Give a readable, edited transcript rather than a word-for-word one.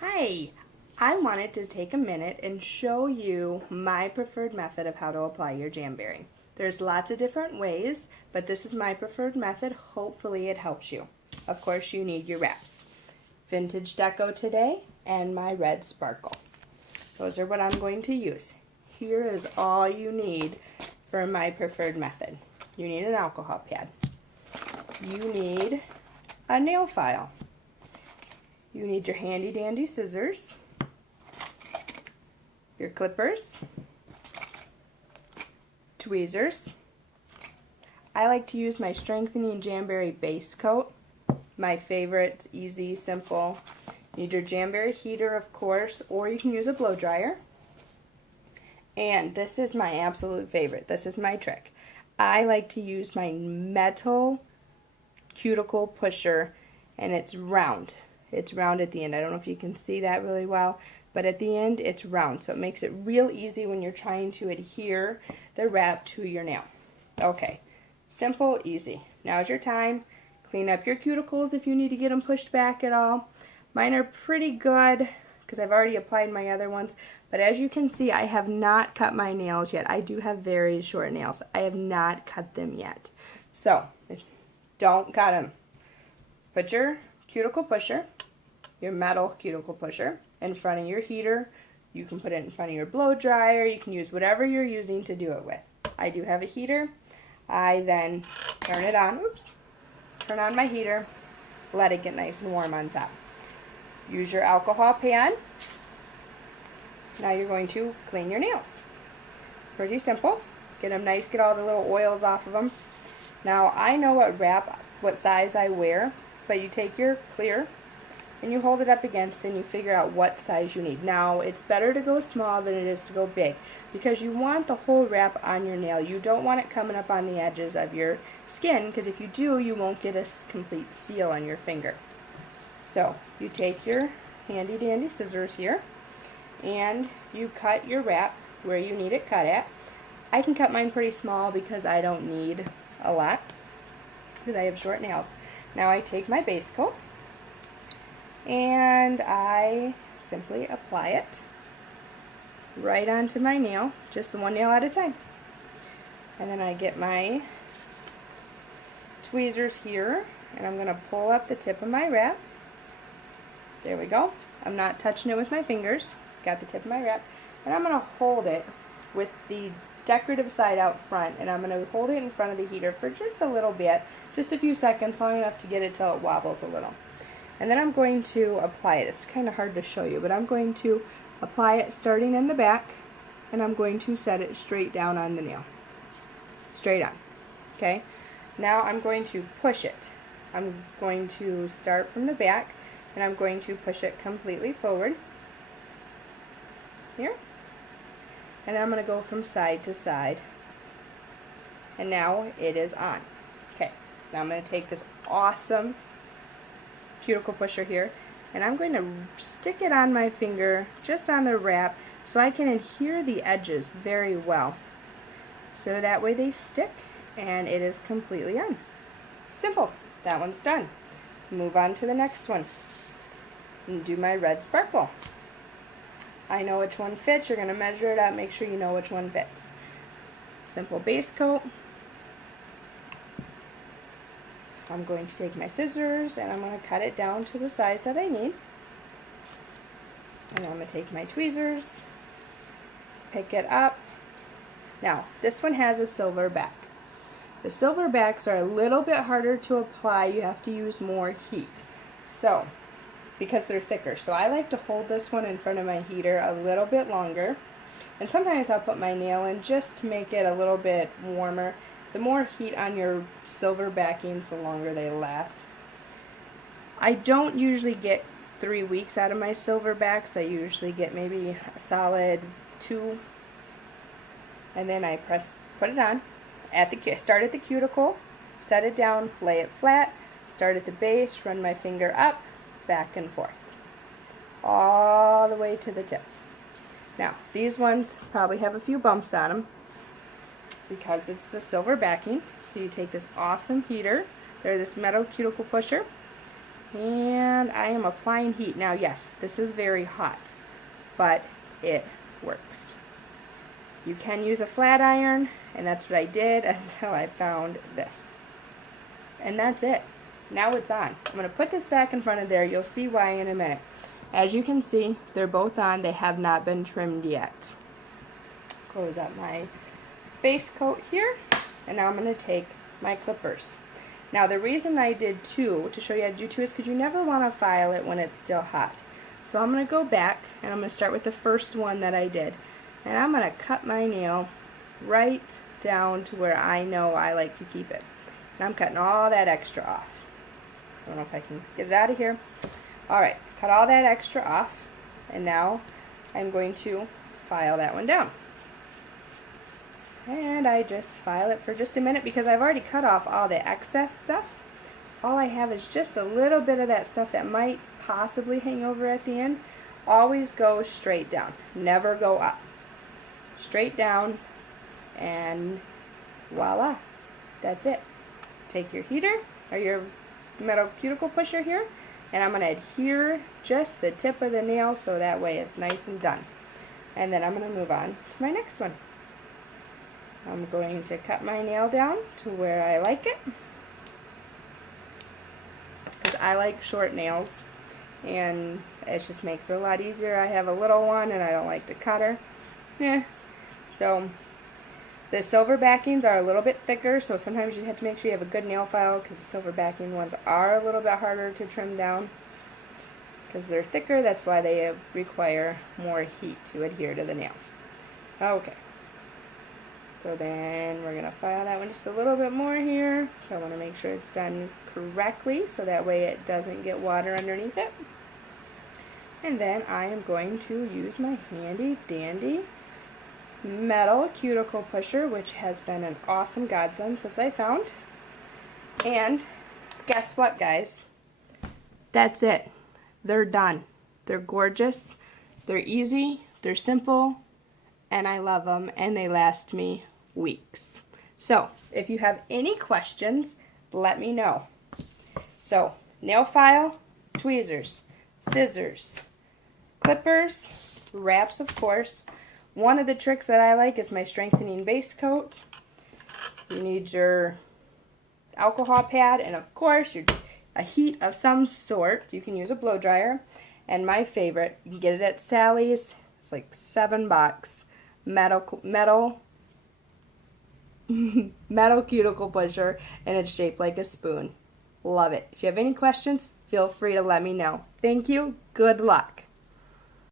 Hi, I wanted to take a minute and show you my preferred method of how to apply your Jamberry. There's lots of different ways, but this is my preferred method. Hopefully it helps you. Of course you need your wraps. Vintage Deco today and my red sparkle. Those are what I'm going to use. Here is all you need for my preferred method. You need an alcohol pad. You need a nail file. You need your handy dandy scissors, your clippers, tweezers. I like to use my Strengthening Jamberry base coat. My favorite, it's easy, simple. You need your Jamberry heater, of course, or you can use a blow dryer. And this is my absolute favorite. This is my trick. I like to use my metal cuticle pusher, and it's round. It's round at the end. I don't know if you can see that really well, but at the end it's round, so it makes it real easy when you're trying to adhere the wrap to your nail. Okay, simple, easy. Now's your time. Clean up your cuticles if you need to get them pushed back at all. Mine are pretty good because I've already applied my other ones, but as you can see, I have not cut my nails yet. I do have very short nails. I have not cut them yet. So, don't cut them. Put your cuticle pusher, your metal cuticle pusher, in front of your heater. You can put it in front of your blow dryer. You can use whatever you're using to do it with. I do have a heater. I then turn it on. Oops. Turn on my heater. Let it get nice and warm on top. Use your alcohol pan. Now you're going to clean your nails. Pretty simple. Get them nice. Get all the little oils off of them. Now I know what size I wear, but you take your clear and you hold it up against and you figure out what size you need. Now it's better to go small than it is to go big because you want the whole wrap on your nail. You don't want it coming up on the edges of your skin, because if you do, you won't get a complete seal on your finger. So you take your handy dandy scissors here and you cut your wrap where you need it cut at. I can cut mine pretty small because I don't need a lot because I have short nails. Now I take my base coat and I simply apply it right onto my nail, just the one nail at a time. And then I get my tweezers here and I'm going to pull up the tip of my wrap. There we go. I'm not touching it with my fingers. Got the tip of my wrap. And I'm going to hold it with the decorative side out front, and I'm going to hold it in front of the heater for just a little bit, just a few seconds, long enough to get it till it wobbles a little. And then I'm going to apply it. It's kind of hard to show you, but I'm going to apply it starting in the back, and I'm going to set it straight down on the nail. Straight on. Okay? Now I'm going to push it. I'm going to start from the back, and I'm going to push it completely forward. Here. And then I'm going to go from side to side. And now it is on. Okay, now I'm going to take this awesome cuticle pusher here, and I'm going to stick it on my finger, just on the wrap, so I can adhere the edges very well. So that way they stick, and it is completely on. Simple. That one's done. Move on to the next one. And do my red sparkle. I know which one fits. You're going to measure it out, make sure you know which one fits. Simple base coat. I'm going to take my scissors and I'm going to cut it down to the size that I need. And I'm going to take my tweezers, pick it up. Now, this one has a silver back. The silver backs are a little bit harder to apply. You have to use more heat. So, because they're thicker. So I like to hold this one in front of my heater a little bit longer. And sometimes I'll put my nail in just to make it a little bit warmer. The more heat on your silver backings, the longer they last. I don't usually get 3 weeks out of my silver backs. I usually get maybe a solid 2. And then I put it on. Start at the cuticle, set it down, lay it flat, start at the base, run my finger up, back and forth, all the way to the tip. Now, these ones probably have a few bumps on them because it's the silver backing. So you take this awesome heater, or this metal cuticle pusher, And I am applying heat. Now, yes, this is very hot, but it works. You can use a flat iron, and that's what I did until I found this. And that's it. Now it's on. I'm going to put this back in front of there. You'll see why in a minute. As you can see, they're both on. They have not been trimmed yet. Close up my base coat here, and now I'm going to take my clippers. Now the reason I did two, to show you how to do two, is because you never want to file it when it's still hot. So I'm going to go back, and I'm going to start with the first one that I did. And I'm going to cut my nail right down to where I know I like to keep it. And I'm cutting all that extra off. I don't know if I can get it out of here. Alright, cut all that extra off, and now I'm going to file that one down. And I just file it for just a minute because I've already cut off all the excess stuff. All I have is just a little bit of that stuff that might possibly hang over at the end. Always go straight down, never go up. Straight down, and voila, that's it. Take your heater or your metal cuticle pusher here, and I'm going to adhere just the tip of the nail so that way it's nice and done. And then I'm going to move on to my next one. I'm going to cut my nail down to where I like it, because I like short nails and it just makes it a lot easier. I have a little one and I don't like to cut her. So the silver backings are a little bit thicker, so sometimes you have to make sure you have a good nail file, because the silver backing ones are a little bit harder to trim down because they're thicker. That's why they require more heat to adhere to the nail. Okay. So then we're going to file that one just a little bit more here. So I want to make sure it's done correctly so that way it doesn't get water underneath it. And then I am going to use my handy dandy metal cuticle pusher, which has been an awesome godsend since I found. And guess what, guys? That's it. They're done. They're gorgeous. They're easy. They're simple. And I love them, and they last me weeks. So if you have any questions, let me know. So nail file, tweezers, scissors, clippers, wraps, of course. One of the tricks that I like is my strengthening base coat. You need your alcohol pad, and of course a heat of some sort. You can use a blow dryer, and my favorite, you can get it at Sally's. It's like $7. Metal cuticle pusher, and it's shaped like a spoon. Love it. If you have any questions, feel free to let me know. Thank you. Good luck.